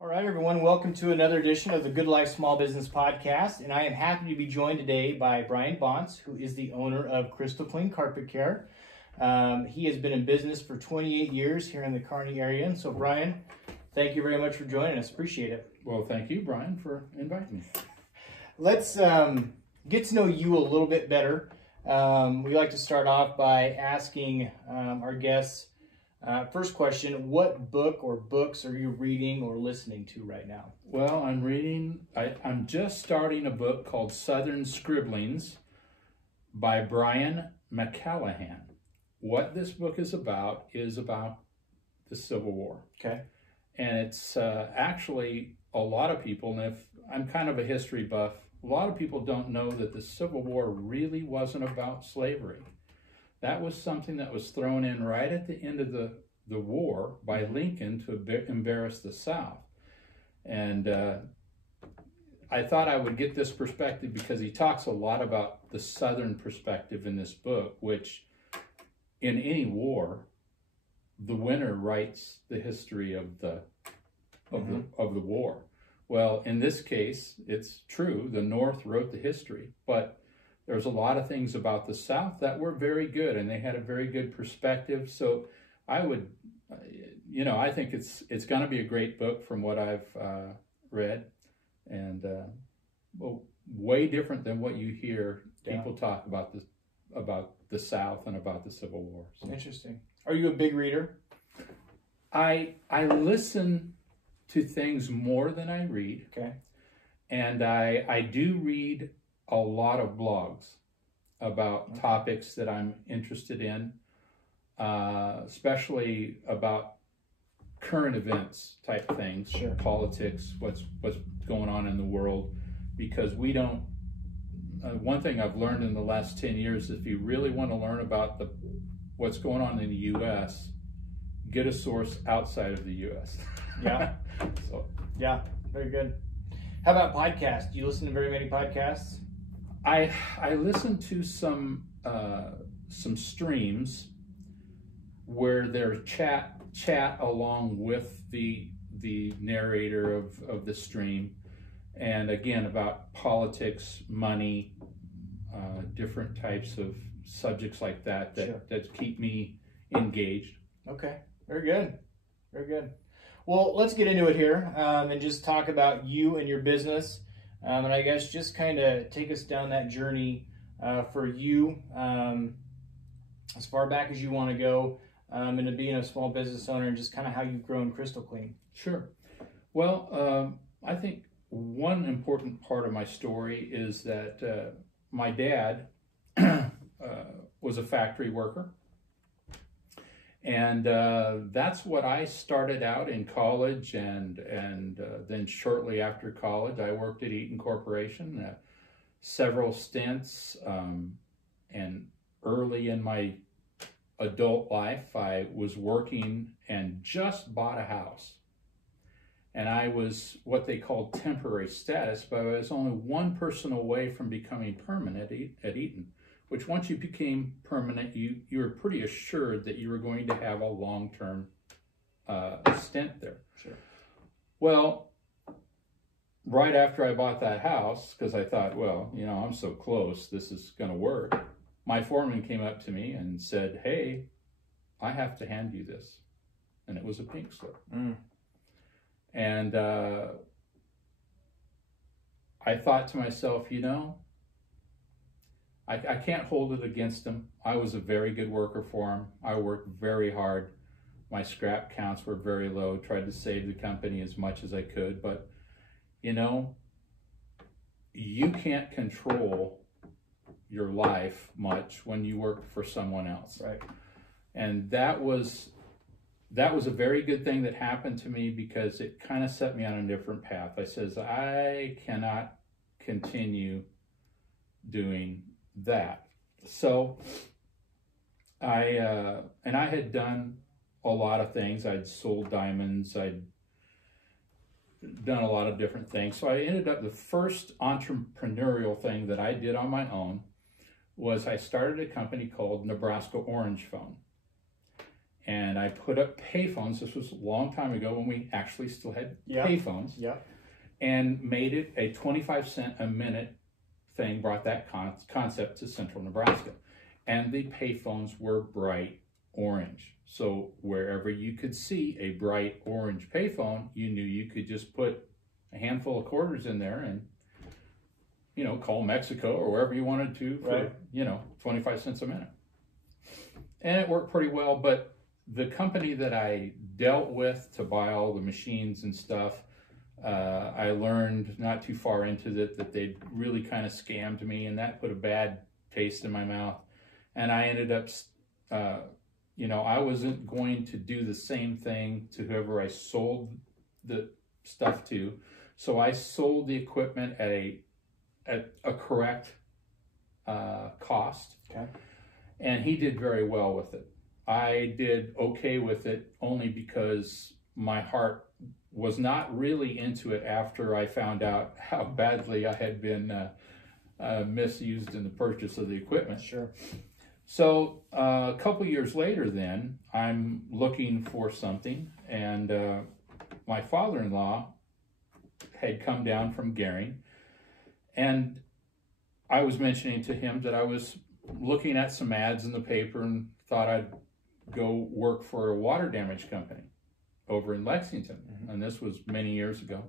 All right, everyone, welcome to another edition of the Good Life Small Business Podcast, and I am happy to be joined today by Brian Bontz, who is the owner of Crystal Clean Carpet Care. He has been in business for 28 years here in the Kearney area, and so Brian, thank you very much for joining us. Appreciate it. Well, thank you, Brian, for inviting me. Let's get to know you a little bit better. We like to start off by asking our guests, first question, what book or books are you reading or listening to right now? Well, I'm just starting a book called Southern Scribblings by Brian McCallahan. What this book is about the Civil War. Okay. And it's actually a lot of people, and if I'm kind of a history buff, a lot of people don't know that the Civil War really wasn't about slavery. That was something that was thrown in right at the end of the war by Lincoln to embarrass the South. And I thought I would get this perspective because he talks a lot about the Southern perspective in this book, which in any war, the winner writes the history of the war. Well, in this case, it's true, the North wrote the history, but there's a lot of things about the South that were very good, and they had a very good perspective. So I would, I think it's going to be a great book from what I've read, and well, way different than what you hear people talk about the South and about the Civil War. So. Interesting. Are you a big reader? I listen to things more than I read. Okay. And I do read a lot of blogs about topics that I'm interested in, especially about current events type things, sure. Politics, what's going on in the world, because we don't, one thing I've learned in the last 10 years, if you really want to learn about what's going on in the U.S., get a source outside of the U.S. Yeah. So yeah, very good. How about podcasts? Do you listen to very many podcasts? I listen to some streams where there's chat along with the narrator of the stream, and again about politics, money, different types of subjects like that sure. that keep me engaged. Okay, very good, very good. Well, let's get into it here and just talk about you and your business. And I guess just kind of take us down that journey for you as far back as you want to go into being a small business owner, and just kind of how you've grown Crystal Clean. Sure. Well, I think one important part of my story is that my dad was a factory worker. And that's what I started out in college, and then shortly after college, I worked at Eaton Corporation, several stints, and early in my adult life, I was working and just bought a house. And I was what they called temporary status, but I was only one person away from becoming permanent at Eaton. Which once you became permanent, you were pretty assured that you were going to have a long-term stint there. Sure. Well, right after I bought that house, because I thought, well, I'm so close, this is going to work, my foreman came up to me and said, hey, I have to hand you this. And it was a pink slip. Mm. And I thought to myself, I can't hold it against him. I was a very good worker for him. I worked very hard. My scrap counts were very low, tried to save the company as much as I could. But, you can't control your life much when you work for someone else. Right. And that was a very good thing that happened to me, because it kind of set me on a different path. I says, I cannot continue doing that. So I had done a lot of things. I'd sold diamonds. I'd done a lot of different things. So I ended up, the first entrepreneurial thing that I did on my own was I started a company called Nebraska Orange Phone. and I put up payphones. This was a long time ago when we actually still had payphones. Yep. And made it a 25 cent a minute thing, brought that concept to central Nebraska. And the payphones were bright orange. So wherever you could see a bright orange payphone, you knew you could just put a handful of quarters in there and, you know, call Mexico or wherever you wanted to for, you know, 25 cents a minute. And it worked pretty well, but the company that I dealt with to buy all the machines and stuff, I learned not too far into it that they'd really kind of scammed me, and that put a bad taste in my mouth. And I ended up, you know, I wasn't going to do the same thing to whoever I sold the stuff to. So I sold the equipment at a correct cost. Okay. And he did very well with it. I did okay with it only because my heart was not really into it after I found out how badly I had been misused in the purchase of the equipment. Sure. So a couple years later then, I'm looking for something, and my father-in-law had come down from Gering, and I was mentioning to him that I was looking at some ads in the paper and thought I'd go work for a water damage company over in Lexington. Mm-hmm. And this was many years ago.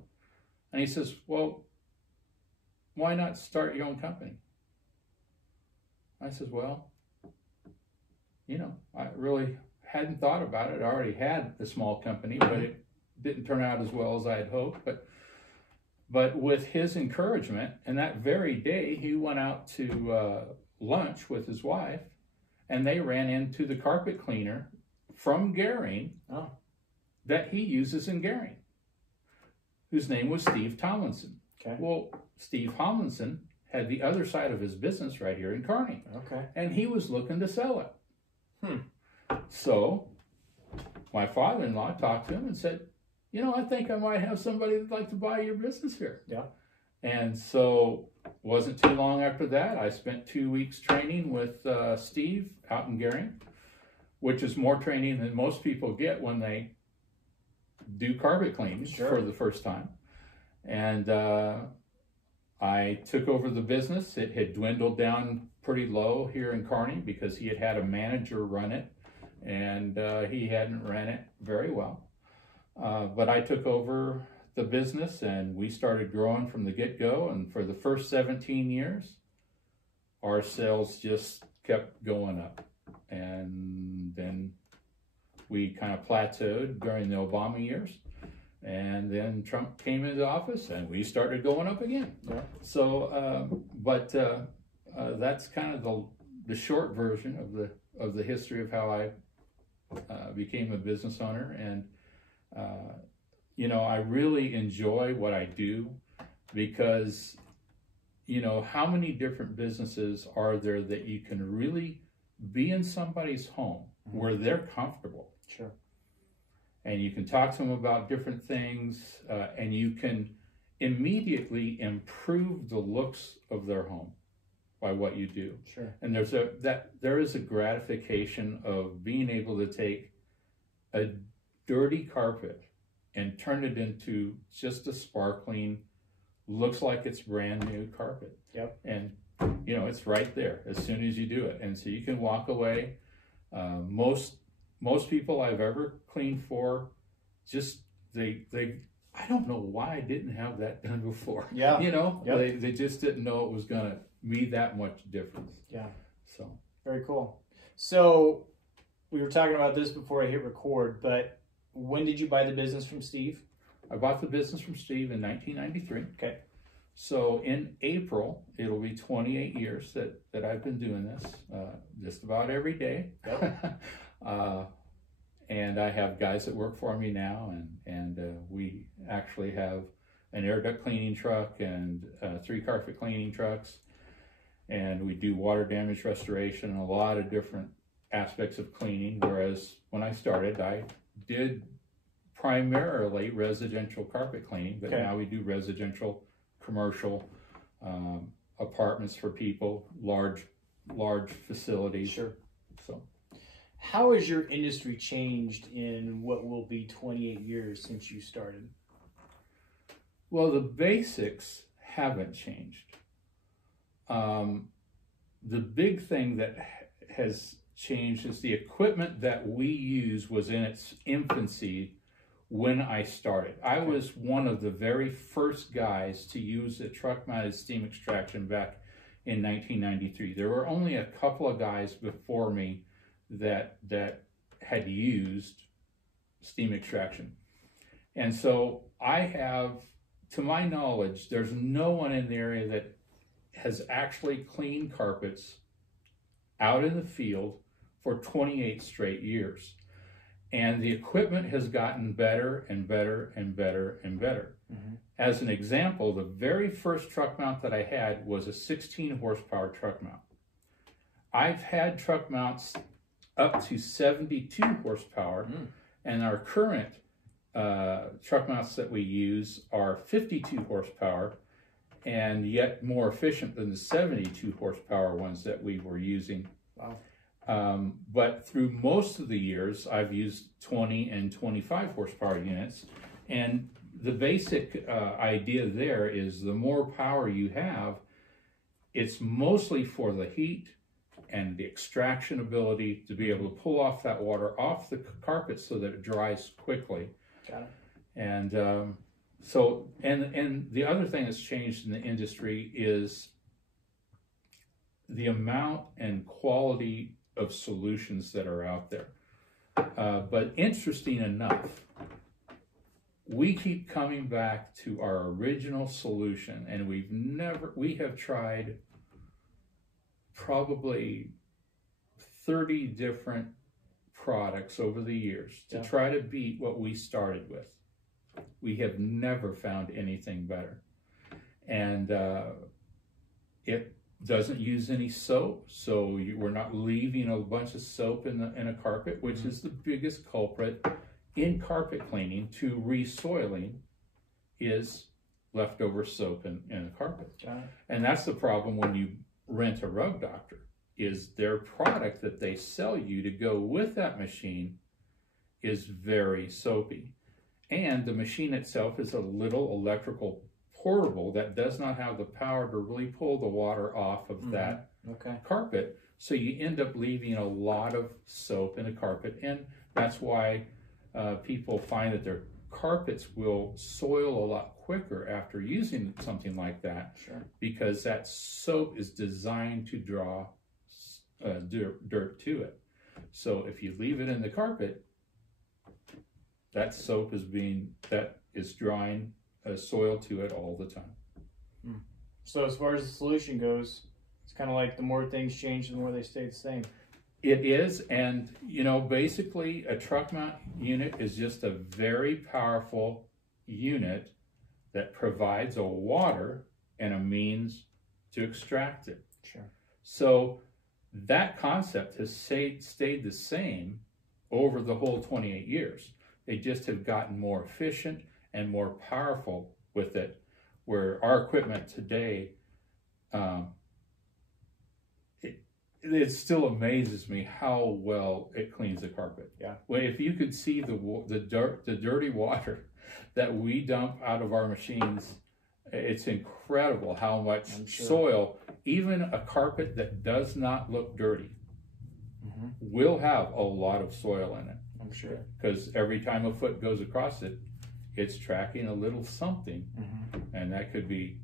And he says, well, why not start your own company? I says, well, you know, I really hadn't thought about it. I already had a small company, but it didn't turn out as well as I had hoped. But with his encouragement, and that very day, he went out to lunch with his wife, and they ran into the carpet cleaner from Gering that he uses in Gering, whose name was Steve Tomlinson. Okay. Well, Steve Tomlinson had the other side of his business right here in Kearney. Okay. And he was looking to sell it. So my father-in-law talked to him and said, you know, I think I might have somebody that'd like to buy your business here. Yeah. And so wasn't too long after that, I spent 2 weeks training with Steve out in Gering, which is more training than most people get when they do carpet cleaning for the first time. And I took over the business. It had dwindled down pretty low here in Kearney because he had a manager run it, and he hadn't ran it very well. But I took over the business, and we started growing from the get-go. And for the first 17 years, our sales just kept going up. And then we kind of plateaued during the Obama years. And then Trump came into office, and we started going up again. Yeah. So, that's kind of the short version of the history of how I became a business owner. And you know, I really enjoy what I do because, you know, how many different businesses are there that you can really be in somebody's home where they're comfortable? Sure. And you can talk to them about different things, and you can immediately improve the looks of their home by what you do. Sure. And there is a gratification of being able to take a dirty carpet and turn it into just a sparkling, looks like it's brand new carpet. Yep. And you know, it's right there as soon as you do it. And so you can walk away. Most people I've ever cleaned for, just they I don't know why I didn't have that done before. Yeah. You know, they just didn't know it was gonna be that much difference. Yeah. So very cool. So we were talking about this before I hit record, but when did you buy the business from Steve? I bought the business from Steve in 1993. Okay. So in April, it'll be 28 years that I've been doing this, just about every day. Yep. And I have guys that work for me now, and we actually have an air duct cleaning truck and 3 carpet cleaning trucks, and we do water damage restoration and a lot of different aspects of cleaning, whereas when I started, I did primarily residential carpet cleaning, but now we do residential, commercial, apartments for people, large facilities. Sure. So, How has your industry changed in what will be 28 years since you started? Well, the basics haven't changed. The big thing that has changed is the equipment that we use was in its infancy when I started. I was one of the very first guys to use a truck-mounted steam extraction back in 1993. There were only a couple of guys before me that had used steam extraction. And so I have, to my knowledge, there's no one in the area that has actually cleaned carpets out in the field for 28 straight years. And the equipment has gotten better and better and better and better. Mm-hmm. As an example, the very first truck mount that I had was a 16 horsepower truck mount. I've had truck mounts up to 72 horsepower, and our current truck mounts that we use are 52 horsepower and yet more efficient than the 72 horsepower ones that we were using. Wow. But through most of the years, I've used 20 and 25 horsepower units. And the basic idea there is the more power you have, it's mostly for the heat and the extraction ability to be able to pull off that water off the carpet so that it dries quickly. Got it. And and the other thing that's changed in the industry is the amount and quality of solutions that are out there. But interesting enough, we keep coming back to our original solution, and we have tried probably 30 different products over the years to try to beat what we started with. We have never found anything better. And it doesn't use any soap, so we're not leaving a bunch of soap in a carpet, which is the biggest culprit in carpet cleaning to resoiling, is leftover soap in a carpet. And that's the problem when you rent a rug doctor, is their product that they sell you to go with that machine is very soapy. And the machine itself is a little electrical portable that does not have the power to really pull the water off of that carpet. So you end up leaving a lot of soap in a carpet. And that's why people find that their carpets will soil a lot quicker after using something like that. Sure. Because that soap is designed to draw dirt to it. So if you leave it in the carpet, that soap is drawing soil to it all the time. So as far as the solution goes, it's kind of like the more things change, the more they stay the same. It is, and you know, basically a truck mount unit is just a very powerful unit that provides a water and a means to extract it. Sure. So that concept has stayed the same over the whole 28 years. They just have gotten more efficient and more powerful with it, where our equipment today, it still amazes me how well it cleans the carpet. Yeah. Well, if you could see the dirty water that we dump out of our machines, it's incredible how much soil, even a carpet that does not look dirty, will have a lot of soil in it. I'm sure. Because every time a foot goes across it, it's tracking a little something. And that could be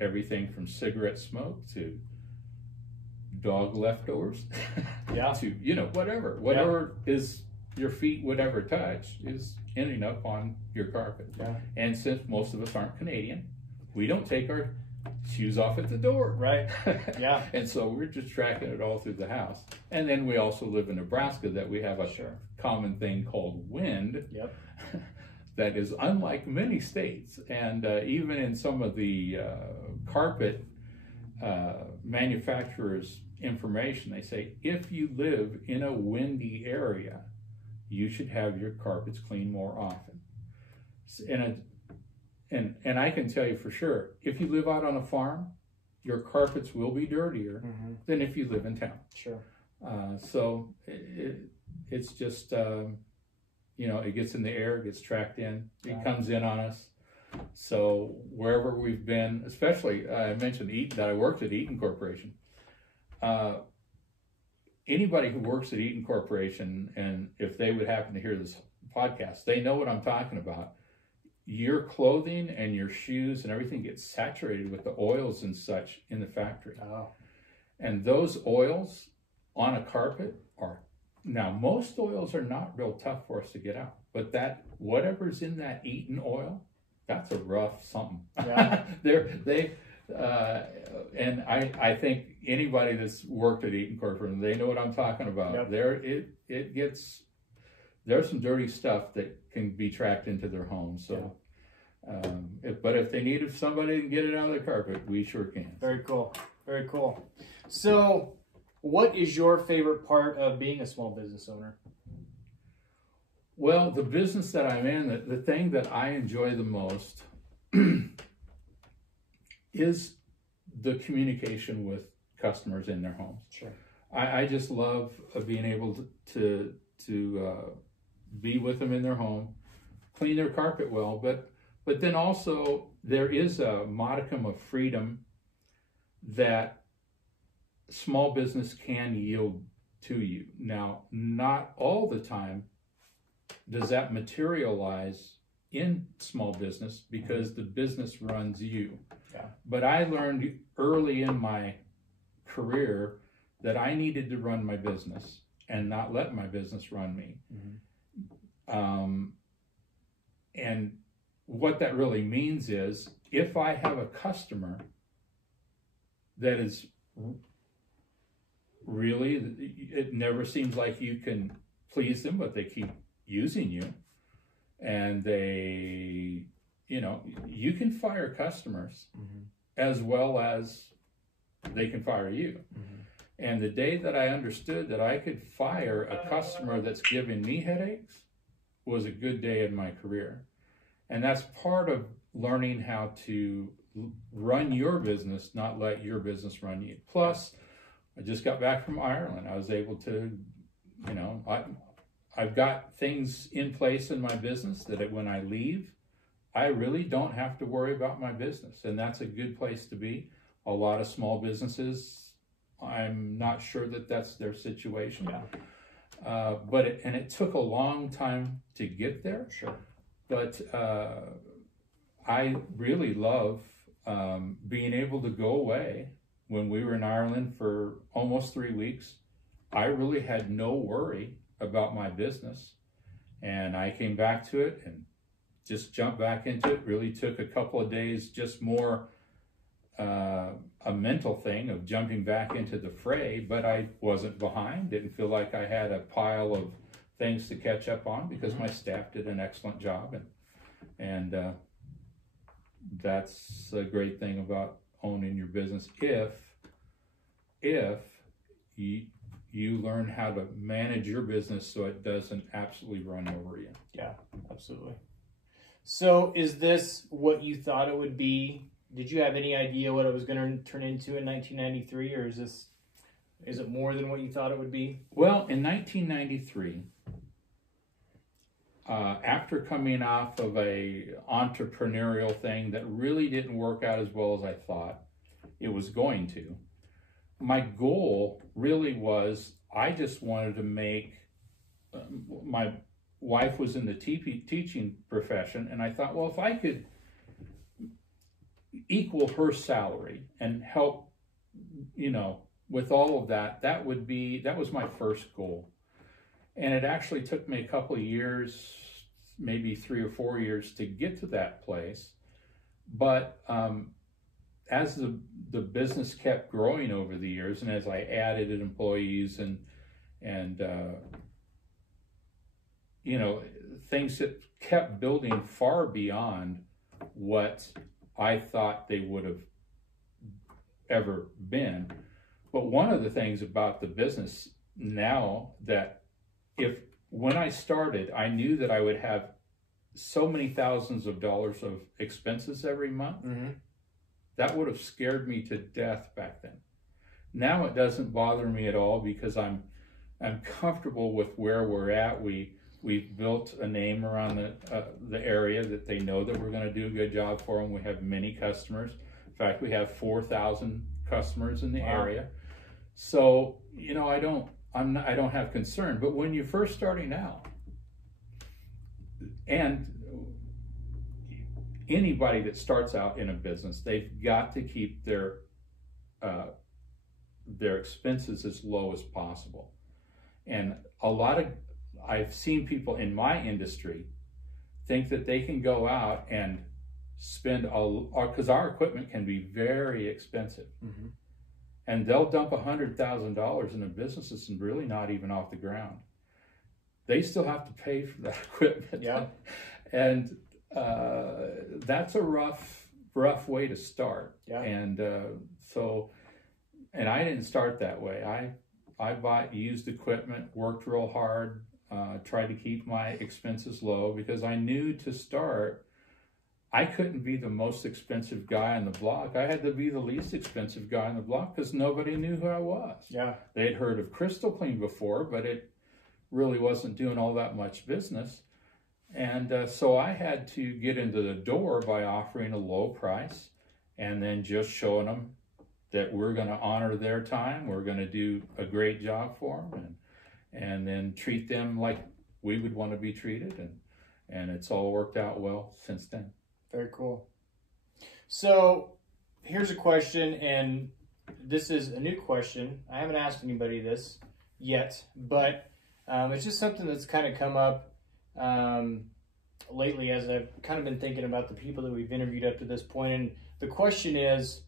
everything from cigarette smoke to dog leftovers to, you know, whatever is your feet would ever touch is ending up on your carpet. And since most of us aren't Canadian, we don't take our shoes off at the door. Right. And so we're just tracking it all through the house. And then we also live in Nebraska, that we have a common thing called wind. That is unlike many states. And even in some of the carpet manufacturers' information, they say, if you live in a windy area, you should have your carpets cleaned more often. And I can tell you for sure, if you live out on a farm, your carpets will be dirtier than if you live in town. Sure. So it's just, you know, it gets in the air, it gets tracked in, it comes in on us. So wherever we've been, especially, I mentioned Eaton, that I worked at Eaton Corporation. Anybody who works at Eaton Corporation, and if they would happen to hear this podcast, they know what I'm talking about. Your clothing and your shoes and everything gets saturated with the oils and such in the factory. Oh. And those oils on a carpet are, now most oils are not real tough for us to get out, but that, whatever's in that Eaton oil, that's a rough something. Yeah. And I think anybody that's worked at Eaton Corporation, they know what I'm talking about. Yep. There's some dirty stuff that can be tracked into their homes. So, but if they need somebody to get it out of the carpet, we sure can. Very cool. Very cool. So, what is your favorite part of being a small business owner? Well, the business that I'm in, the thing that I enjoy the most is the communication with customers in their homes. Sure. I just love being able to be with them in their home, clean their carpet well, but then also there is a modicum of freedom that small business can yield to you. Now, not all the time does that materialize in small business because the business runs you. Yeah. But I learned early in my career that I needed to run my business and not let my business run me. And what that really means is if I have a customer that is really, it never seems like you can please them, but they keep using you, and they, you know, you can fire customers as well as they can fire you. And the day that I understood that I could fire a customer that's giving me headaches was a good day in my career. And that's part of learning how to run your business, not let your business run you. Plus, I just got back from Ireland. I was able to, you know, I've got things in place in my business that when I leave, I really don't have to worry about my business. And that's a good place to be. A lot of small businesses, I'm not sure that that's their situation. Yeah. But it took a long time to get there. Sure. But I really love being able to go away. When we were in Ireland for almost 3 weeks, I really had no worry about my business. And I came back to it and just jumped back into it. Really took a couple of days, just more a mental thing of jumping back into the fray, but I wasn't behind. Didn't feel like I had a pile of things to catch up on because my staff did an excellent job. And that's a great thing about owning your business if you learn how to manage your business so it doesn't absolutely run over you. Yeah, absolutely. So is this what you thought it would be? Did you have any idea what it was going to turn into in 1993, or is it more than what you thought it would be? Well, in 1993, after coming off of a entrepreneurial thing that really didn't work out as well as I thought it was going to, my goal really was I just wanted to make, my wife was in the teaching profession, and I thought, well, if I could equal her salary and help, you know, with all of that, that was my first goal. And it actually took me a couple of years, maybe 3 or 4 years to get to that place. But as the business kept growing over the years, and as I added employees and you know, things that kept building far beyond what I thought they would have ever been. But one of the things about the business now that when I started, I knew that I would have so many thousands of dollars of expenses every month. That would have scared me to death back then. Now it doesn't bother me at all because I'm I'm comfortable with where we're at. We've built a name around the area that they know that we're going to do a good job for them. We have many customers. In fact, we have 4,000 customers in the area. So, you know, I don't have concern. But when you're first starting out, and anybody that starts out in a business, they've got to keep their expenses as low as possible. And I've seen people in my industry think that they can go out and spend because our equipment can be very expensive. Mm-hmm. And they'll dump $100,000 in a business that's really not even off the ground. They still have to pay for that equipment. Yeah. And that's a rough way to start. Yeah. And and I didn't start that way. I bought used equipment, worked real hard, tried to keep my expenses low, because I knew to start, I couldn't be the most expensive guy on the block. I had to be the least expensive guy on the block because nobody knew who I was. Yeah. They'd heard of Crystal Clean before, but it really wasn't doing all that much business. And so I had to get into the door by offering a low price and then just showing them that we're going to honor their time. We're going to do a great job for them, and then treat them like we would want to be treated. And it's all worked out well since then. Very cool. So here's a question, and this is a new question. I haven't asked anybody this yet, but it's just something that's kind of come up lately as I've kind of been thinking about the people that we've interviewed up to this point. And the question is,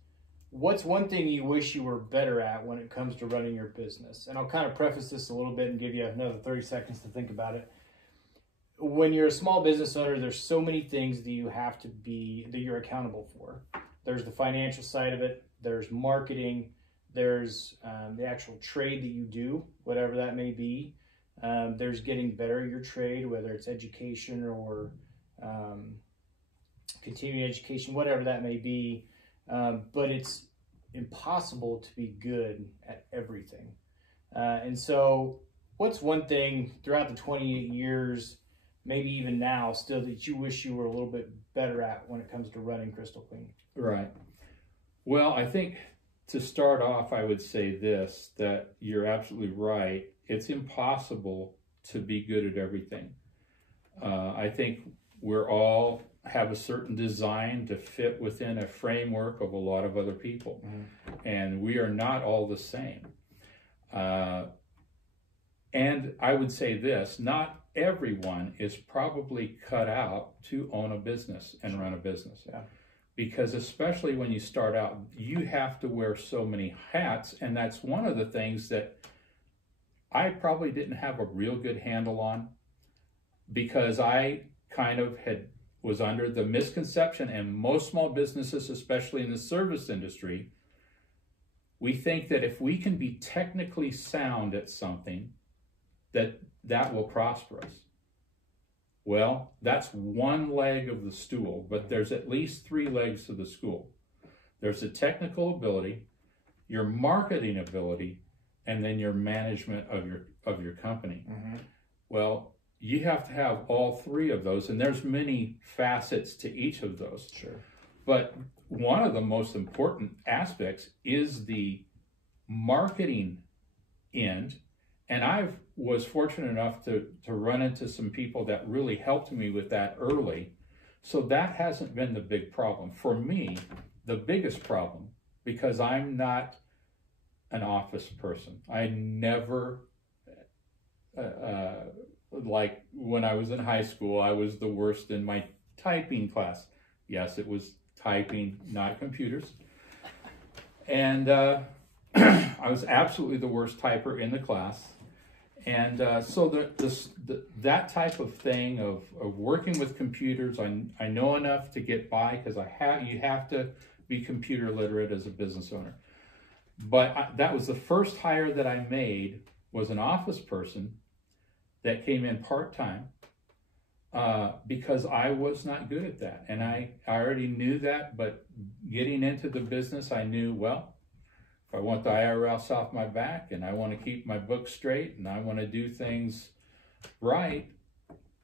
what's one thing you wish you were better at when it comes to running your business? And I'll kind of preface this a little bit and give you another 30 seconds to think about it. When you're a small business owner, there's so many things that you're accountable for. There's the financial side of it. There's marketing. There's the actual trade that you do, whatever that may be. There's getting better at your trade, whether it's education or continuing education, whatever that may be. But it's impossible to be good at everything. And so what's one thing throughout the 28 years, maybe even now still, that you wish you were a little bit better at when it comes to running Crystal Clean? Right. Well, I think to start off, I would say this, that you're absolutely right. It's impossible to be good at everything. I think we're all have a certain design to fit within a framework of a lot of other people. Mm-hmm. And we are not all the same. And I would say this, not everyone is probably cut out to own a business and run a business. Yeah. Because especially when you start out, you have to wear so many hats. And that's one of the things that I probably didn't have a real good handle on, because I kind of was under the misconception, and most small businesses, especially in the service industry, we think that if we can be technically sound at something, that will prosper us. Well, that's one leg of the stool, but there's at least 3 legs to the stool. There's the technical ability, your marketing ability, and then your management of your company. Mm-hmm. Well, you have to have all 3 of those, and there's many facets to each of those. Sure. But one of the most important aspects is the marketing end, and I was fortunate enough to run into some people that really helped me with that early. So that hasn't been the big problem. For me, the biggest problem, because I'm not an office person. I never, like when I was in high school, I was the worst in my typing class. Yes, it was typing, not computers. And I was absolutely the worst typer in the class. And so that type of thing of working with computers, I know enough to get by, because you have to be computer literate as a business owner. But that was the first hire that I made, was an office person that came in part-time, because I was not good at that. And I already knew that, but getting into the business, I knew, well, if I want the IRS off my back and I want to keep my books straight and I want to do things right,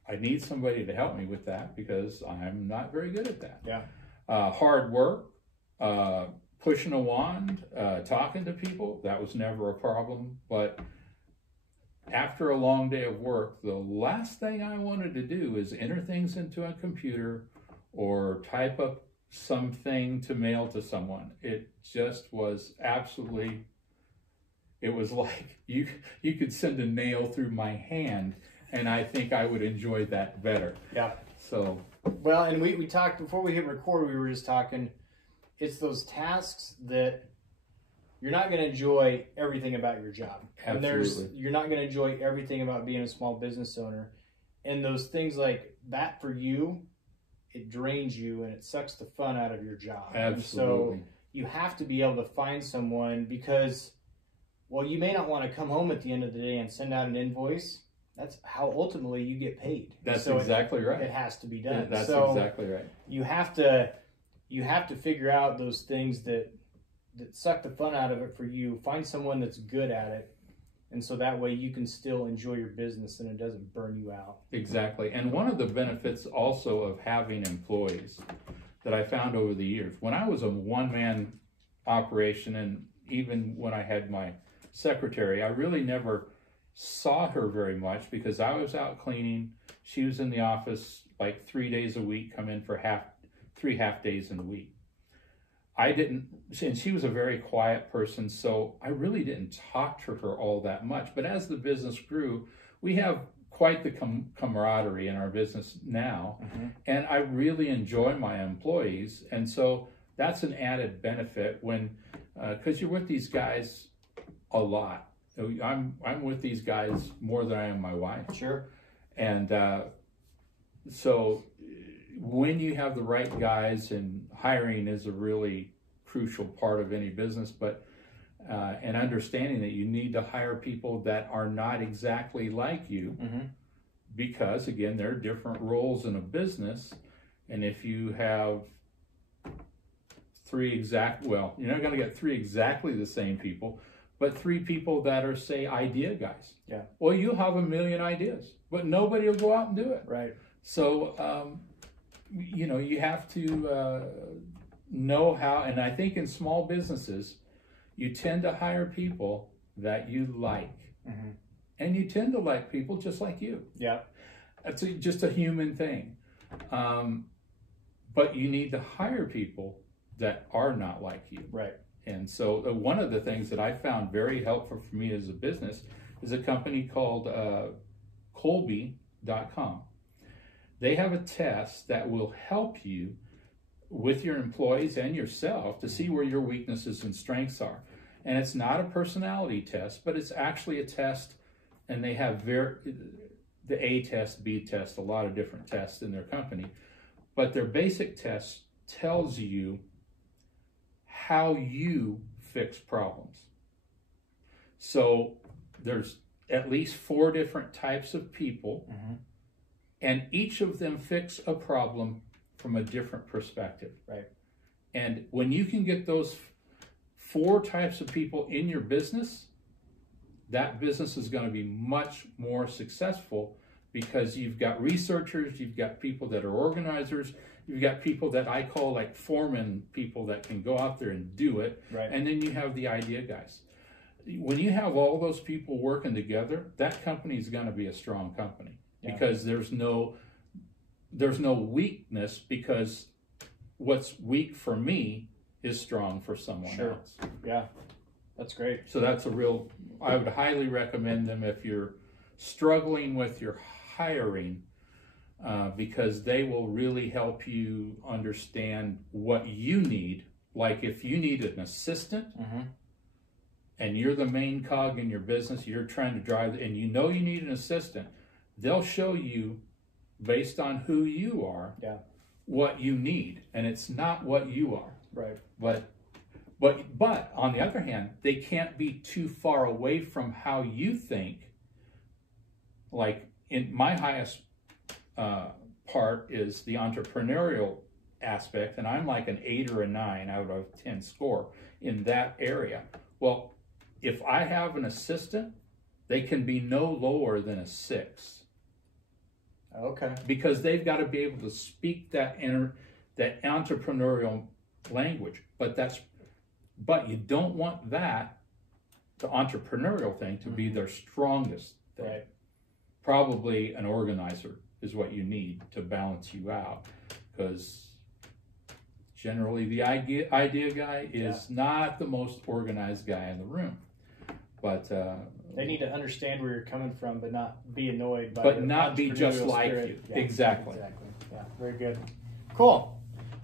I need somebody to help me with that because I'm not very good at that. Yeah. Hard work, pushing a wand, talking to people, that was never a problem. But after a long day of work, the last thing I wanted to do is enter things into a computer or type up something to mail to someone. It just was absolutely, it was like you could send a nail through my hand and I think I would enjoy that better. Yeah. So. Well, and we talked, before we hit record, we were just talking, it's those tasks that you're not going to enjoy everything about your job. Absolutely. And you're not going to enjoy everything about being a small business owner. And those things like that for you, it drains you and it sucks the fun out of your job. Absolutely. And so you have to be able to find someone because, well, you may not want to come home at the end of the day and send out an invoice. That's how ultimately you get paid. That's so exactly right. It has to be done. That's so exactly right. You have to figure out those things that suck the fun out of it for you. Find someone that's good at it. And so that way you can still enjoy your business and it doesn't burn you out. Exactly. And one of the benefits also of having employees that I found over the years, when I was a one-man operation and even when I had my secretary, I really never saw her very much because I was out cleaning. She was in the office like 3 days a week, come in for three half days in a week. And she was a very quiet person, so I really didn't talk to her all that much. But as the business grew, we have quite the camaraderie in our business now, and I really enjoy my employees. And so that's an added benefit when, because you're with these guys a lot. I'm with these guys more than I am my wife. Sure. And so when you have the right guys, and hiring is a really crucial part of any business, but and understanding that you need to hire people that are not exactly like you, because again, there are different roles in a business. And if you have you're not going to get three exactly the same people, but three people that are, say, idea guys. Yeah. Well, you'll have a million ideas, but nobody will go out and do it. Right. So, you have to know how, and I think in small businesses, you tend to hire people that you like. And you tend to like people just like you. Yeah. That's just a human thing. But you need to hire people that are not like you. Right. And so one of the things that I found very helpful for me as a business is a company called Colby.com. They have a test that will help you with your employees and yourself to see where your weaknesses and strengths are. And it's not a personality test, but it's actually a test, and they have the A test, B test, a lot of different tests in their company. But their basic test tells you how you fix problems. So there's at least 4 different types of people, and each of them fix a problem from a different perspective. Right. And when you can get those 4 types of people in your business, that business is going to be much more successful because you've got researchers, you've got people that are organizers, you've got people that I call like foreman people that can go out there and do it. Right. And then you have the idea guys. When you have all those people working together, that company is going to be a strong company. Yeah. Because there's no weakness, because what's weak for me is strong for someone else. Yeah, that's great. So that's I would highly recommend them if you're struggling with your hiring, because they will really help you understand what you need. Like if you need an assistant, and you're the main cog in your business, you're trying to drive, and you know you need an assistant, they'll show you, based on who you are, what you need, and it's not what you are. Right. But on the other hand, they can't be too far away from how you think. Like in my highest part is the entrepreneurial aspect, and I'm like an 8 or a 9 out of 10 score in that area. Well, if I have an assistant, they can be no lower than a 6. Okay. Because they've got to be able to speak that entrepreneurial language. But you don't want the entrepreneurial thing to be their strongest thing. Right. Probably an organizer is what you need to balance you out, because generally the idea guy is not the most organized guy in the room. But they need to understand where you're coming from, but not be annoyed by but not be just like spirit. you. Yeah, exactly. Yeah, very good. Cool.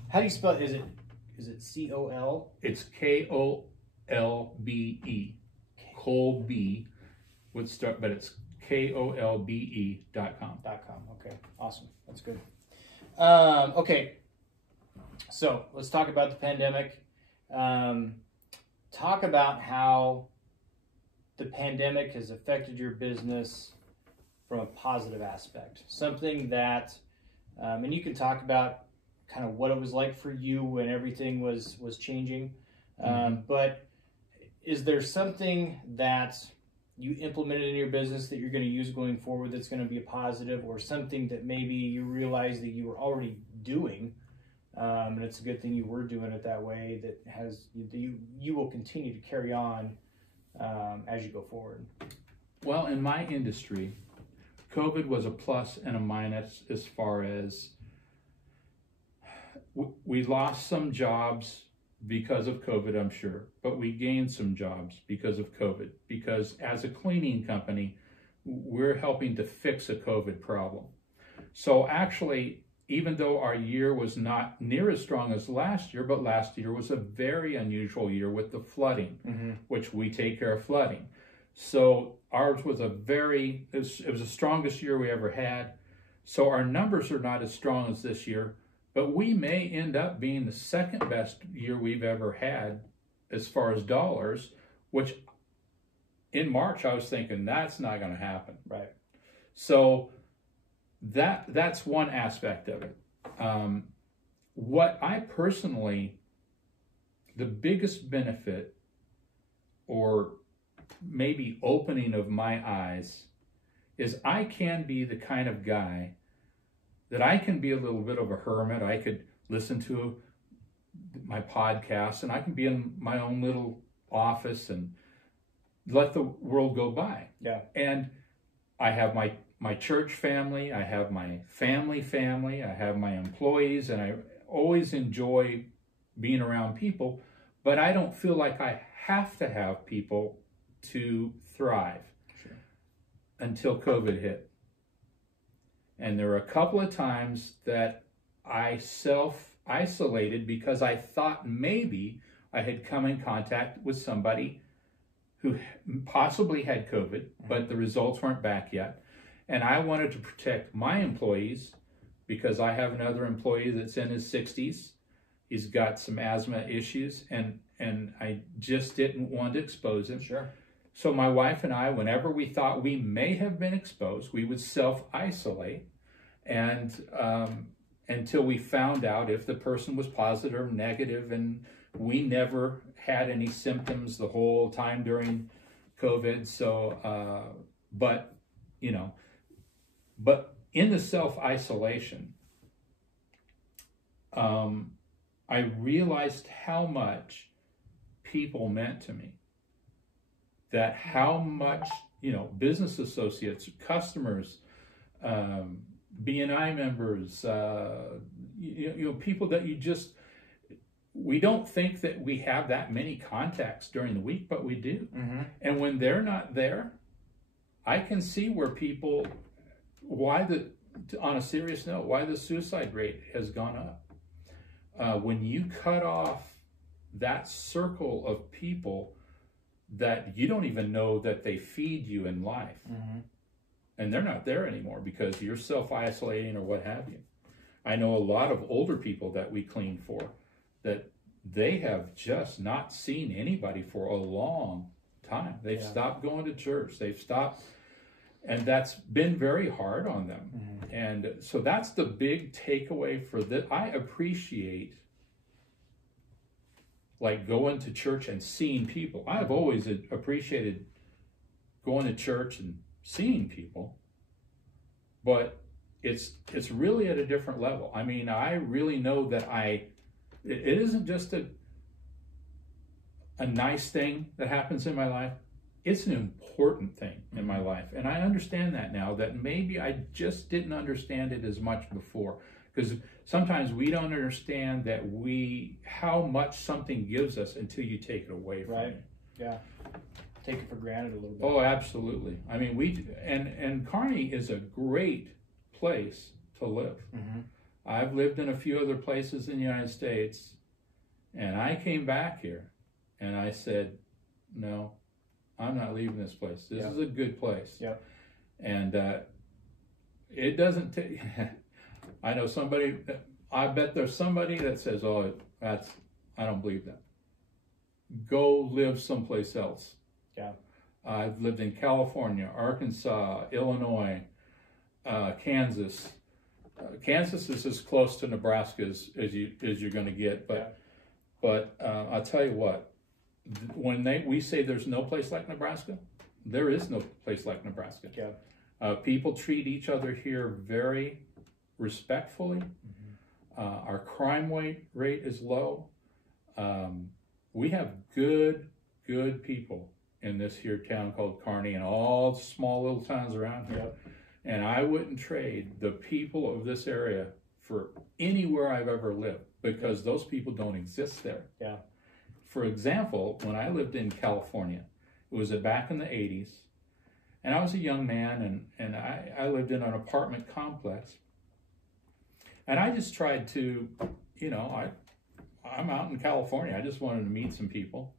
How do you spell? Is it C-O-L? It's Kolbe. Kolbe would start, but it's KOLBE.com. Okay, awesome. That's good. Okay, so let's talk about the pandemic. Talk about how the pandemic has affected your business from a positive aspect. Something that, and you can talk about kind of what it was like for you when everything was changing. But is there something that you implemented in your business that you're going to use going forward that's going to be a positive, or something that maybe you realize that you were already doing, and it's a good thing you were doing it that way, that has you will continue to carry on as you go forward? Well, in my industry, COVID was a plus and a minus as far as we lost some jobs because of COVID, I'm sure, but we gained some jobs because of COVID, because as a cleaning company, we're helping to fix a COVID problem. So actually, even though our year was not near as strong as last year, but last year was a very unusual year with the flooding, which we take care of flooding. So ours was it was the strongest year we ever had. So our numbers are not as strong as this year, but we may end up being the second best year we've ever had as far as dollars, which in March I was thinking that's not going to happen. Right. So that's one aspect of it. What I personally, the biggest benefit or maybe opening of my eyes is I can be the kind of guy that I can be a little bit of a hermit. I could listen to my podcast and I can be in my own little office and let the world go by. Yeah. And I have my church family, I have my family, I have my employees, and I always enjoy being around people, but I don't feel like I have to have people to thrive. Sure. Until COVID hit. And there were a couple of times that I self-isolated because I thought maybe I had come in contact with somebody who possibly had COVID, but the results weren't back yet. And I wanted to protect my employees because I have another employee that's in his 60s. He's got some asthma issues, and I just didn't want to expose him. Sure. So my wife and I, whenever we thought we may have been exposed, we would self-isolate and until we found out if the person was positive or negative, and we never had any symptoms the whole time during COVID. So, but in the self-isolation, I realized how much people meant to me. That how much, business associates, customers, BNI members, people that we don't think that we have that many contacts during the week, but we do. And when they're not there, I can see where people, on a serious note, why the suicide rate has gone up. When you cut off that circle of people that you don't even know that they feed you in life, and they're not there anymore because you're self-isolating or what have you. I know a lot of older people that we clean for that they have just not seen anybody for a long time. They've stopped going to church. They've stopped, and that's been very hard on them. And so that's the big takeaway for that. I appreciate like going to church and seeing people. I've always appreciated going to church and seeing people, but it's really at a different level. I mean, I really know that it isn't just a nice thing that happens in my life. It's an important thing in my life. And I understand that now, that maybe I just didn't understand it as much before. Because sometimes we don't understand that how much something gives us until you take it away from it. Yeah. Take it for granted a little bit. Oh, absolutely. I mean, and Kearney is a great place to live. Mm-hmm. I've lived in a few other places in the United States, and I came back here and I said, no, I'm not leaving this place. This is a good place. Yep. And it doesn't take, I know I bet there's somebody that says, oh, I don't believe that. Go live someplace else. Yeah. I've lived in California, Arkansas, Illinois, Kansas. Kansas is as close to Nebraska as you're going to get. But I'll tell you what, when we say there's no place like Nebraska, there is no place like Nebraska. Yeah. People treat each other here very respectfully. Mm-hmm. Our crime rate is low. We have good people in this here town called Kearney and all the small little towns around here. Yep. And I wouldn't trade the people of this area for anywhere I've ever lived, because those people don't exist there. Yeah. For example, when I lived in California, it was back in the 80s, and I was a young man, and I lived in an apartment complex. And I just tried to, I'm out in California. I just wanted to meet some people.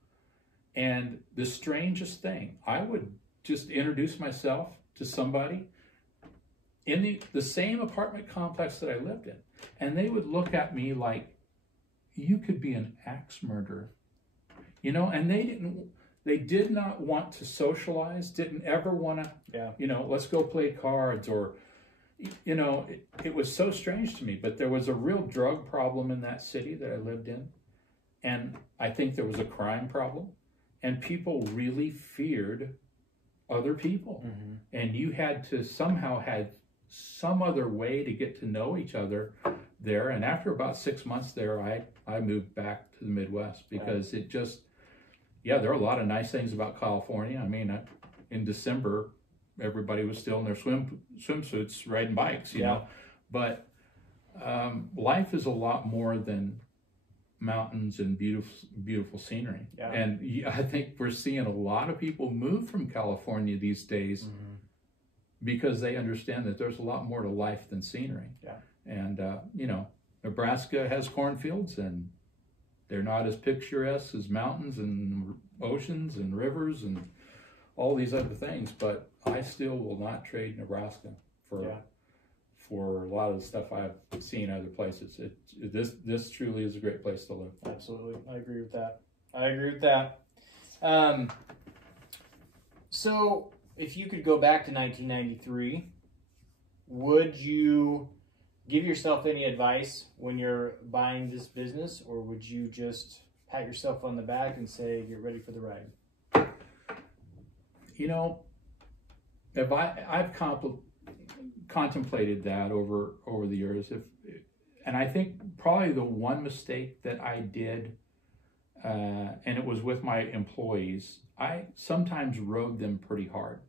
And the strangest thing, I would just introduce myself to somebody in the same apartment complex that I lived in. And they would look at me like, you could be an axe murderer. And they did not want to socialize, didn't ever want to, let's go play cards, or, it was so strange to me. But there was a real drug problem in that city that I lived in. And I think there was a crime problem. And people really feared other people. Mm-hmm. And you had to somehow had some other way to get to know each other there. And after about 6 months there, I moved back to the Midwest, because it just, there are a lot of nice things about California. I mean, in December, everybody was still in their swimsuits riding bikes, you know. But life is a lot more than mountains and beautiful scenery. Yeah. And I think we're seeing a lot of people move from California these days, mm-hmm. because they understand that there's a lot more to life than scenery. Yeah. And, Nebraska has cornfields, and they're not as picturesque as mountains and oceans and rivers and all these other things, but I still will not trade Nebraska for a lot of the stuff I've seen other places. This truly is a great place to live. Absolutely. I agree with that. So if you could go back to 1993, would you give yourself any advice when you're buying this business, or would you just pat yourself on the back and say, get ready for the ride? If I've contemplated that over the years, and I think probably the one mistake that I did, and it was with my employees, I sometimes rode them pretty hard,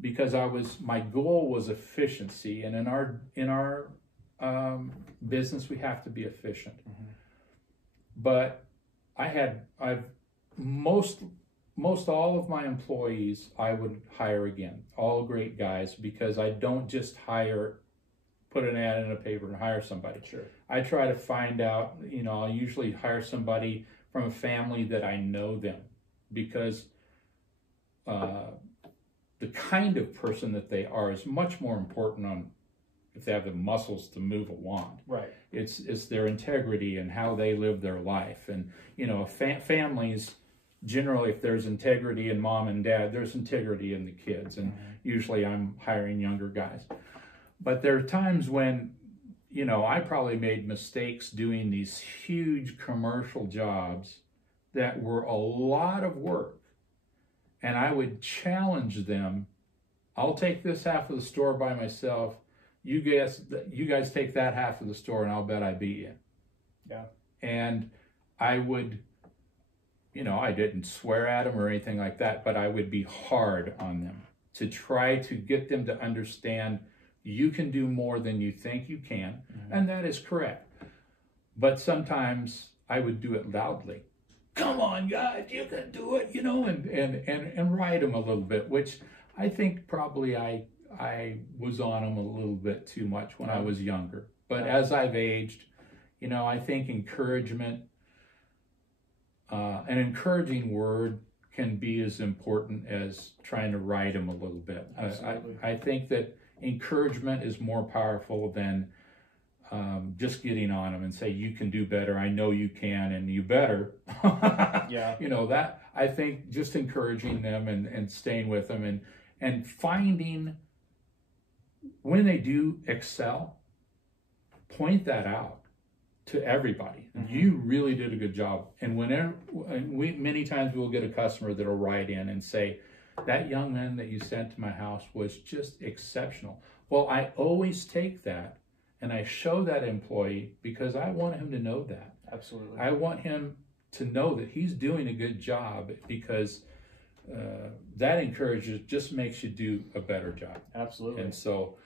because my goal was efficiency, and in our business we have to be efficient. Mm-hmm. But most all of my employees I would hire again, all great guys, because I don't just put an ad in a paper and hire somebody. Sure. I try to find out, I'll usually hire somebody from a family that I know them, because the kind of person that they are is much more important on if they have the muscles to move a wand. Right. It's their integrity and how they live their life. And, families, generally, if there's integrity in mom and dad, there's integrity in the kids. And mm-hmm. usually I'm hiring younger guys. But there are times when, I probably made mistakes doing these huge commercial jobs that were a lot of work, and I would challenge them. I'll take this half of the store by myself. You guys take that half of the store, and I'll bet I beat you. Yeah. And I would, I didn't swear at them or anything like that, but I would be hard on them to try to get them to understand you can do more than you think you can, and that is correct. But sometimes I would do it loudly. Come on, guys, you can do it, and ride them a little bit, which I think probably I was on them a little bit too much when I was younger. But as I've aged, I think encouragement, an encouraging word can be as important as trying to ride them a little bit. I think that encouragement is more powerful than just getting on them and say, you can do better. I know you can, and you better. Yeah. That I think just encouraging them and staying with them and finding when they do excel, point that out to everybody. You really did a good job. And many times we'll get a customer that'll write in and say, that young man that you sent to my house was just exceptional. Well, I always take that and I show that employee because I want him to know that. Absolutely. I want him to know that he's doing a good job, because that encourages, just makes you do a better job. Absolutely. And so,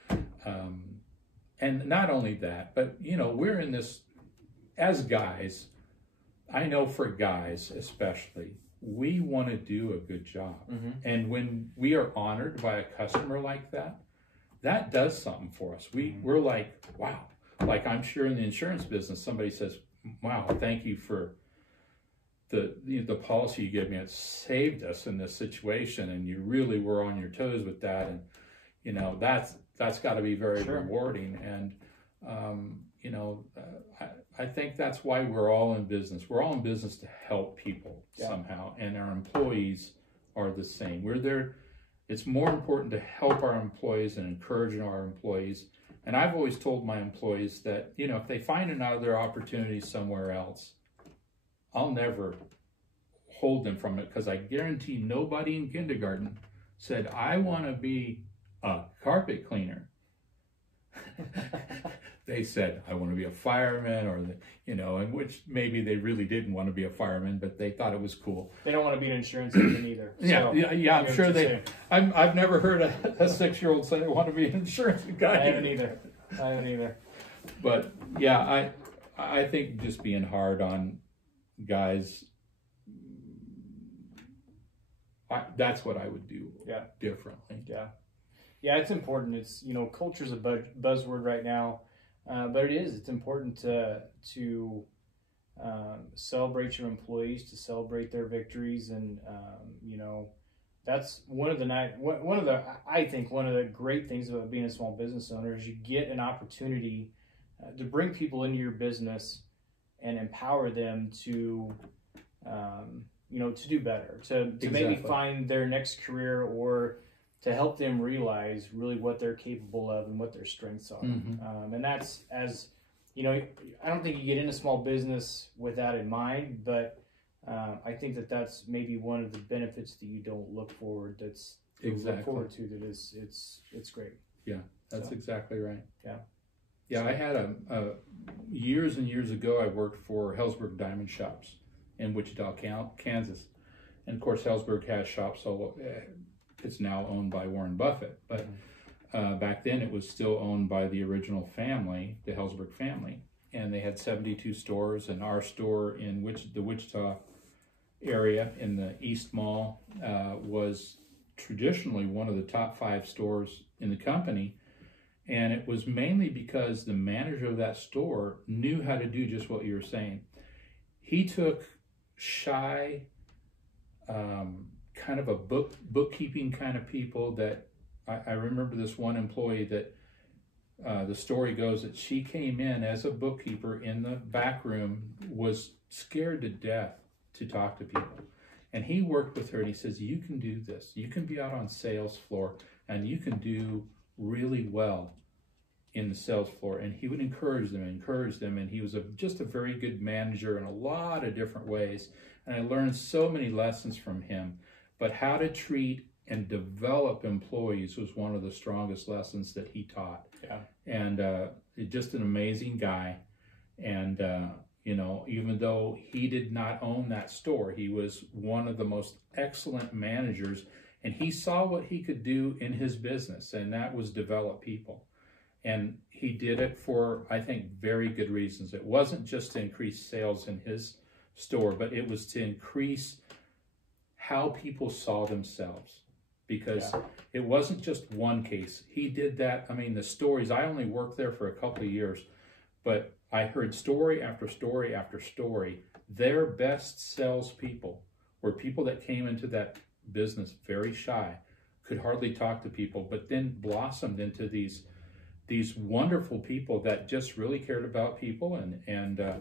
and not only that, but we're in this, as guys, I know for guys especially, we want to do a good job. And when we are honored by a customer like that, that does something for us. We're like, wow. Like, I'm sure in the insurance business, somebody says, wow, thank you for the policy you gave me. It saved us in this situation, and you really were on your toes with that. And that's got to be very rewarding. And I think that's why we're all in business. We're all in business to help people somehow, and our employees are the same. We're there. It's more important to help our employees and encourage our employees. And I've always told my employees that, if they find another opportunity somewhere else, I'll never hold them from it, because I guarantee nobody in kindergarten said, I want to be a carpet cleaner. They said, I want to be a fireman, or, in which maybe they really didn't want to be a fireman, but they thought it was cool. They don't want to be an insurance agent either. Yeah, I'm sure they, I've never heard a 6-year-old say they want to be an insurance guy. I haven't either. But yeah, I think just being hard on guys, that's what I would do differently. Yeah, it's important. It's, culture's a buzzword right now, but it's important to celebrate your employees, to celebrate their victories, and that's one of the great things about being a small business owner is you get an opportunity to bring people into your business and empower them to do better, to maybe find their next career, or to help them realize really what they're capable of and what their strengths are. And that's, as I don't think you get into small business with that in mind, but I think that's maybe one of the benefits that you don't look forward to. That is, it's great. Yeah, that's exactly right. Yeah, I had years and years ago, I worked for Hellsberg Diamond Shops in Wichita, Kansas. And of course, Hellsberg has shops, so it's now owned by Warren Buffett. But back then, it was still owned by the original family, the Hellsberg family. And they had 72 stores, and our store in the Wichita area in the East Mall was traditionally one of the top 5 stores in the company. And it was mainly because the manager of that store knew how to do just what you were saying. He took shy, kind of a bookkeeping kind of people that I remember this one employee that the story goes that she came in as a bookkeeper in the back room, was scared to death to talk to people. And he worked with her and he says, you can do this. You can be out on sales floor and you can do really well in the sales floor, and he would encourage them, and he was just a very good manager in a lot of different ways. And I learned so many lessons from him. But how to treat and develop employees was one of the strongest lessons that he taught. Yeah. And just an amazing guy. And you know, even though he did not own that store, he was one of the most excellent managers, and he saw what he could do in his business, and that was develop people. And he did it for, I think, very good reasons. It wasn't just to increase sales in his store, but it was to increase how people saw themselves. Because it wasn't just one case. He did that. I mean, the stories, I only worked there for a couple of years, but I heard story after story after story. Their best salespeople were people that came into that business very shy, could hardly talk to people, but then blossomed into these wonderful people that just really cared about people and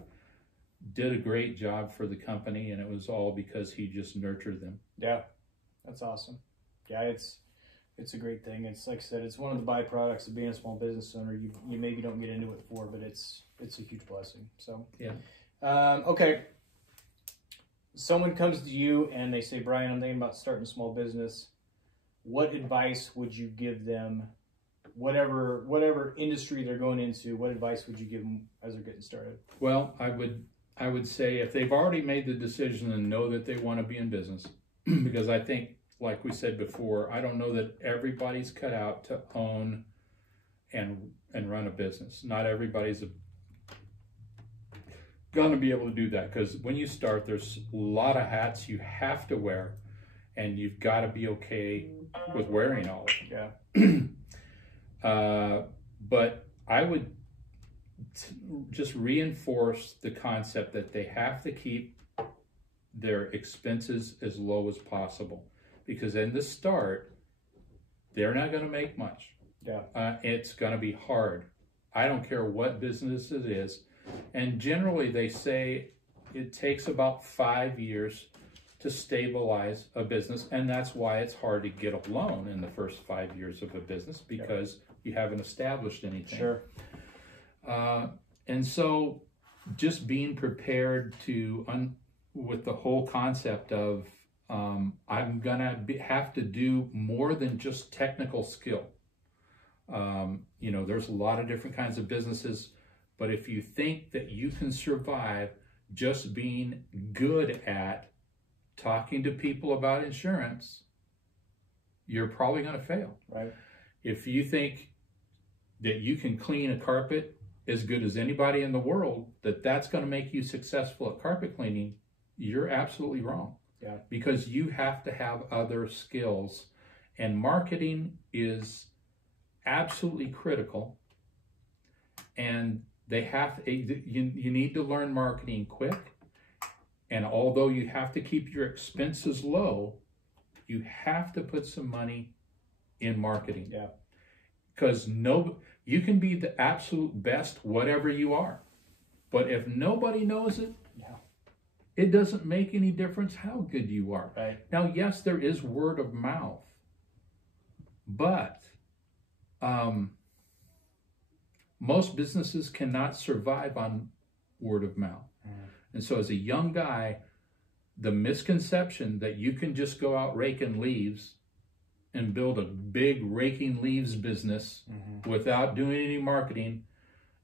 did a great job for the company. And it was all because he just nurtured them. Yeah, that's awesome. Yeah, it's a great thing. It's like I said, it's one of the byproducts of being a small business owner. You maybe don't get into it for, but it's a huge blessing. So yeah. Okay. Someone comes to you and they say, Brian, I'm thinking about starting a small business. What advice would you give them? Whatever industry they're going into, what advice would you give them as they're getting started? Well, I would say if they've already made the decision and know that they want to be in business, because I think, like we said before, I don't know that everybody's cut out to own and run a business. Not everybody's going to be able to do that, because when you start, there's a lot of hats you have to wear, and you've got to be okay with wearing all of them. Yeah. But I would just reinforce the concept that they have to keep their expenses as low as possible. Because in the start, they're not going to make much. Yeah. It's going to be hard. I don't care what business it is. And generally, they say it takes about 5 years to stabilize a business. And that's why it's hard to get a loan in the first 5 years of a business, because you haven't established anything. Sure. And so just being prepared to, with the whole concept of, I'm gonna have to do more than just technical skill. You know, there's a lot of different kinds of businesses, but if you think that you can survive just being good at talking to people about insurance, you're probably gonna fail. Right. If you think that you can clean a carpet as good as anybody in the world, that's gonna make you successful at carpet cleaning, you're absolutely wrong. Yeah. Because you have to have other skills, and marketing is absolutely critical. And you need to learn marketing quick. And although you have to keep your expenses low, you have to put some money in marketing. Yeah. Because you can be the absolute best whatever you are, but if nobody knows it, it doesn't make any difference how good you are. Right. Now, yes, there is word of mouth, but most businesses cannot survive on word of mouth. And so as a young guy, the misconception that you can just go out raking leaves and build a big raking leaves business without doing any marketing.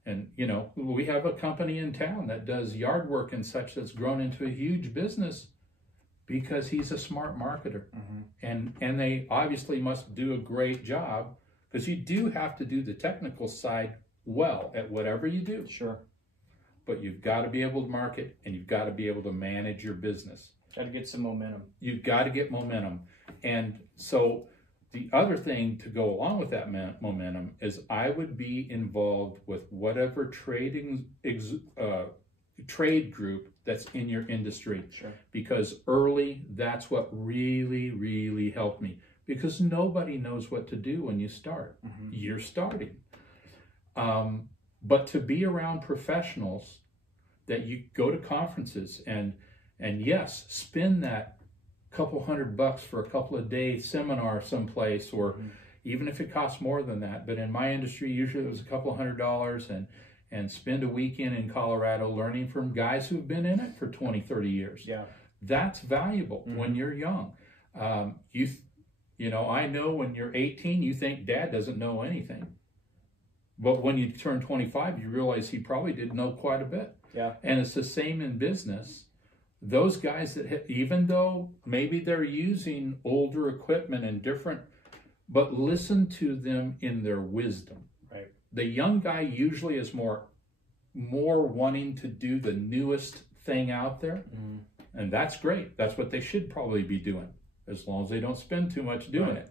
And, you know, we have a company in town that does yard work and such that's grown into a huge business because he's a smart marketer. And they obviously must do a great job, because you do have to do the technical side well at whatever you do. Sure. But you've got to be able to market, and you've got to be able to manage your business. Got to get some momentum. You've got to get momentum. And so the other thing to go along with that momentum is I would be involved with whatever trade group that's in your industry. Sure. Because early, that's what really, really helped me. Because nobody knows what to do when you start. You're starting. But to be around professionals, that you go to conferences and yes, spend that couple $100 for a couple of days seminar someplace, or even if it costs more than that. But in my industry, usually it was a couple $100, and spend a weekend in Colorado learning from guys who've been in it for 20, 30 years. Yeah. That's valuable when you're young. You know, I know when you're 18, you think dad doesn't know anything. But when you turn 25, you realize he probably did know quite a bit. Yeah. And it's the same in business. Those guys that, even though maybe they're using older equipment and different, but listen to them in their wisdom. Right. The young guy usually is more wanting to do the newest thing out there. And that's great. That's what they should probably be doing, as long as they don't spend too much doing it.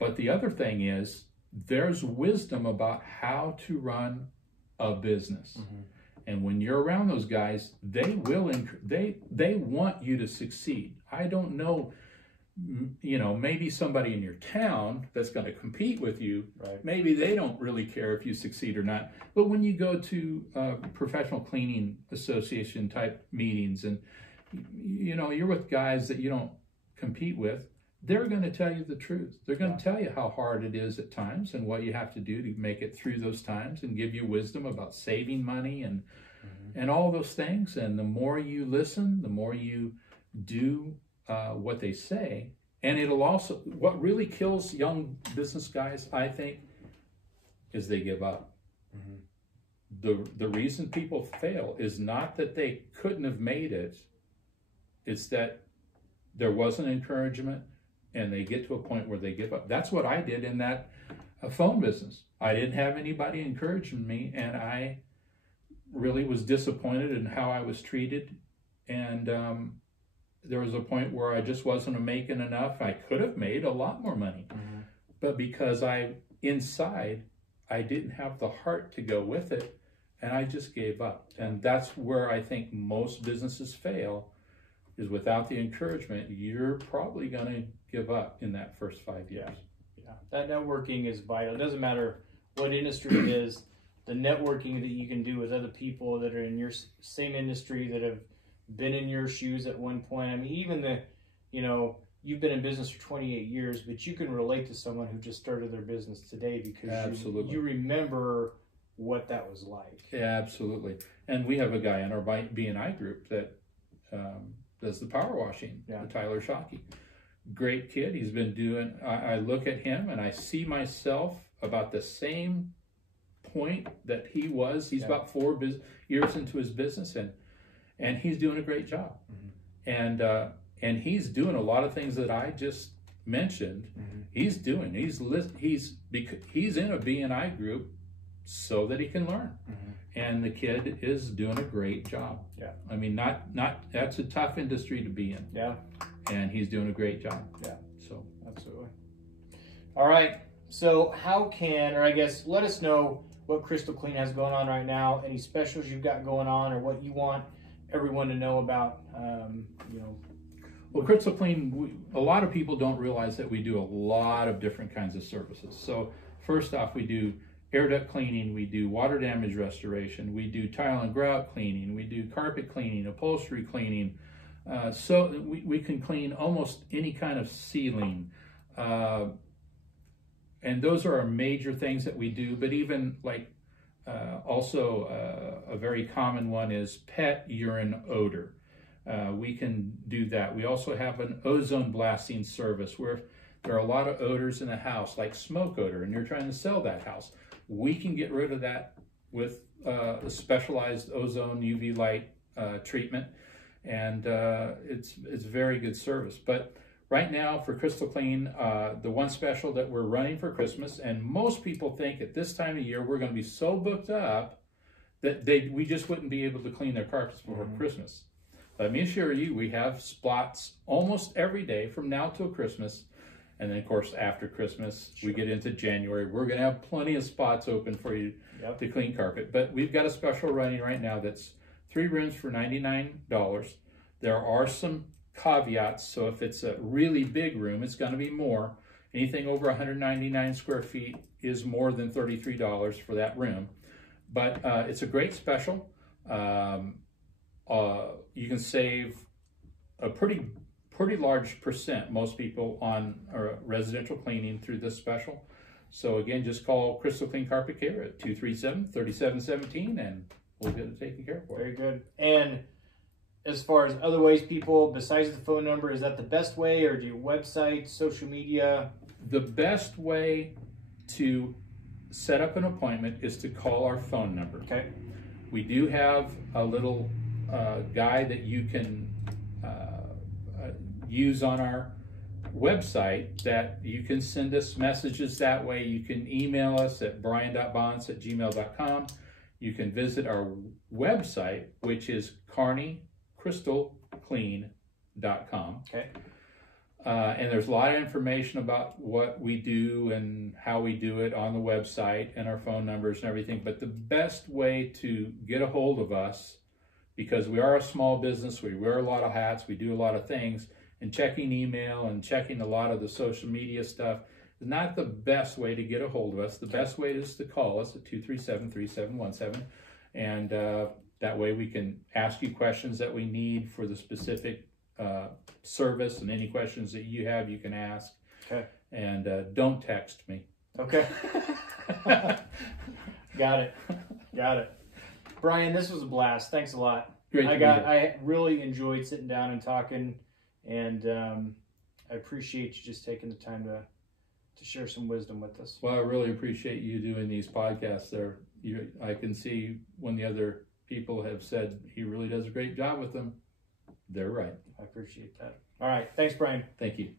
But the other thing is, there's wisdom about how to run a business. And when you're around those guys, they will, they want you to succeed. I don't know, you know, maybe somebody in your town that's going to compete with you, maybe they don't really care if you succeed or not. But when you go to professional cleaning association type meetings, and you know, you're with guys that you don't compete with, they're going to tell you the truth. They're going to tell you how hard it is at times and what you have to do to make it through those times, and give you wisdom about saving money and all those things. And the more you listen, the more you do what they say. And it'll also, what really kills young business guys, I think, is they give up. The reason people fail is not that they couldn't have made it. It's that there wasn't encouragement, and they get to a point where they give up. That's what I did in that phone business. I didn't have anybody encouraging me, and I really was disappointed in how I was treated. And there was a point where I just wasn't making enough. I could have made a lot more money, but because inside, I didn't have the heart to go with it, and I just gave up. And that's where I think most businesses fail, is without the encouragement, you're probably going to give up in that first 5 years. Yeah, that networking is vital. It doesn't matter what industry it is. The networking that you can do with other people that are in your same industry, that have been in your shoes at one point. I mean, even you know, you've been in business for 28 years, but you can relate to someone who just started their business today because you remember what that was like. Yeah, absolutely. And we have a guy in our B&I group that does the power washing, Tyler Shockey. Great kid. He's been doing, I look at him and I see myself about the same point that he was. He's about 4 years into his business, and he's doing a great job. And he's doing a lot of things that I just mentioned. He's doing. He's in a B&I group so that he can learn. And the kid is doing a great job. Yeah. I mean, that's a tough industry to be in. Yeah. And he's doing a great job. Yeah. So absolutely. All right. So let us know what Crystal Clean has going on right now, any specials you've got going on, or what you want everyone to know about, you know. Well, Crystal Clean, a lot of people don't realize that we do a lot of different kinds of services. So first off, we do air duct cleaning, we do water damage restoration, we do tile and grout cleaning, we do carpet cleaning, upholstery cleaning. So we can clean almost any kind of ceiling. And those are our major things that we do. But even like also a very common one is pet urine odor. We can do that. We also have an ozone blasting service where there are a lot of odors in the house, like smoke odor, and you're trying to sell that house. We can get rid of that with a specialized ozone UV light treatment, and it's very good service. But right now for Crystal Clean, the one special that we're running for Christmas, and most people think at this time of year we're going to be so booked up that we just wouldn't be able to clean their carpets before Christmas. Let me assure you, we have spots almost every day from now till Christmas. And then, of course, after Christmas, we get into January. We're going to have plenty of spots open for you to clean carpet. But we've got a special running right now that's 3 rooms for $99. There are some caveats. So if it's a really big room, it's going to be more. Anything over 199 square feet is more than $33 for that room. But it's a great special. You can save a pretty pretty large percent, most people on residential cleaning through this special. So again, just call Crystal Clean Carpet Care at 237-3717 and we'll get it taken care of for you. Very good. And as far as other ways people, besides the phone number, is that the best way, or do you website, social media? The best way to set up an appointment is to call our phone number. Okay. We do have a little guide that you can use on our website that you can send us messages that way. You can email us at brian.bontz@gmail.com. You can visit our website, which is carneycrystalclean.com. Okay. And there's a lot of information about what we do and how we do it on the website and our phone numbers and everything. But the best way to get a hold of us, because we are a small business, we wear a lot of hats, we do a lot of things, and checking email and checking a lot of the social media stuff is not the best way to get a hold of us. The best way is to call us at 237-3717. And that way we can ask you questions that we need for the specific service, and any questions that you have, you can ask. Okay. And don't text me. Okay. Got it. Got it. Brian, this was a blast. Thanks a lot. Great. I really enjoyed sitting down and talking, and I appreciate you just taking the time to share some wisdom with us. Well, I really appreciate you doing these podcasts. I can see when the other people have said he really does a great job with them. They're right. I appreciate that. All right. Thanks, Brian. Thank you.